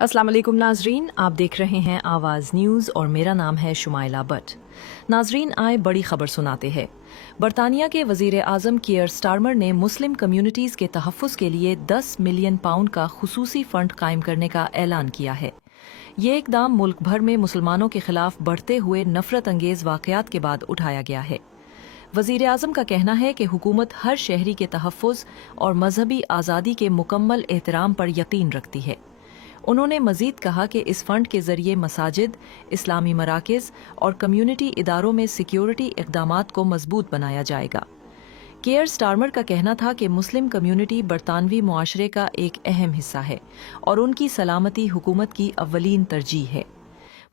अस्सलाम वालेकुम नाजरीन, आप देख रहे हैं आवाज़ न्यूज़ और मेरा नाम है शुमाइला बट। नाजरीन, आए बड़ी खबर सुनाते हैं। बरतानिया के वज़ीर आज़म कीयर स्टारमर ने मुस्लिम कम्युनिटीज़ के तहफ़्फ़ुज़ के लिए 10 मिलियन पाउंड का खुसूसी फ़ंड कायम करने का ऐलान किया है। ये इक़दाम मुल्क भर में मुसलमानों के खिलाफ बढ़ते हुए नफरत अंगेज़ वाक़यात के बाद उठाया गया है। वज़ीर आज़म का कहना है कि हुकूमत हर शहरी के तहफ़्फ़ुज़ और मजहबी आज़ादी के मुकम्मल एहतराम पर यकीन रखती है। उन्होंने मज़ीद कहा कि इस फंड के ज़रिए मसाजिद, इस्लामी मराकज़ और कम्युनिटी इदारों में सिक्योरिटी इक़दामात को मजबूत बनाया जाएगा। कीयर स्टारमर का कहना था कि मुस्लिम कम्युनिटी बरतानवी मुआशरे का एक अहम हिस्सा है और उनकी सलामती हुकूमत की अव्वलीन तरजीह है।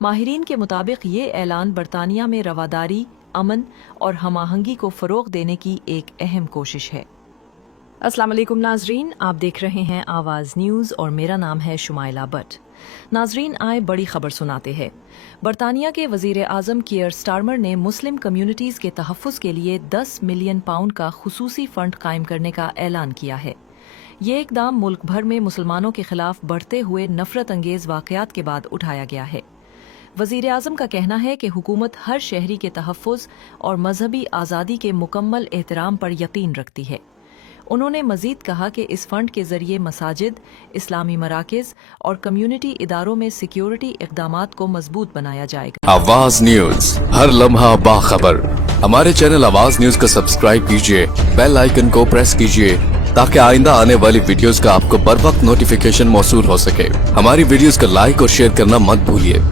माहिरीन के मुताबिक ये ऐलान बरतानिया में रवादारी, अमन और हमाहंगी को फ़रोग़ देने की एक अहम कोशिश है। अस्सलाम वालेकुम नाजरीन, आप देख रहे हैं आवाज़ न्यूज़ और मेरा नाम है शुमाइला बट। नाजरीन, आए बड़ी खबर सुनाते हैं। बरतानिया के वज़ीर आज़म कीयर स्टारमर ने मुस्लिम कम्युनिटीज़ के तहफ़्फ़ुज़ के लिए 10 मिलियन पाउंड का खुसूसी फ़ंड कायम करने का ऐलान किया है। ये इक़दाम मुल्क भर में मुसलमानों के खिलाफ बढ़ते हुए नफरत अंगेज़ वाक़यात के बाद उठाया गया है। वज़ीर आज़म का कहना है कि हुकूमत हर शहरी के तहफ़्फ़ुज़ और मजहबी आज़ादी के मुकम्मल एहतराम पर यकीन रखती है। उन्होंने मज़ीद कहा कि इस फंड के ज़रिए मसाजिद, इस्लामी मराकज़ और कम्युनिटी इदारों में सिक्योरिटी इक़दामात को मजबूत बनाया जाएगा। आवाज़ न्यूज़, हर लम्हा बाखबर। हमारे चैनल आवाज़ न्यूज़ को सब्सक्राइब कीजिए, बेल आइकन को प्रेस कीजिए ताकि आइंदा आने वाली वीडियोस का आपको बर वक्त नोटिफिकेशन मौसूल हो सके। हमारी वीडियोस को लाइक और शेयर करना मत भूलिए।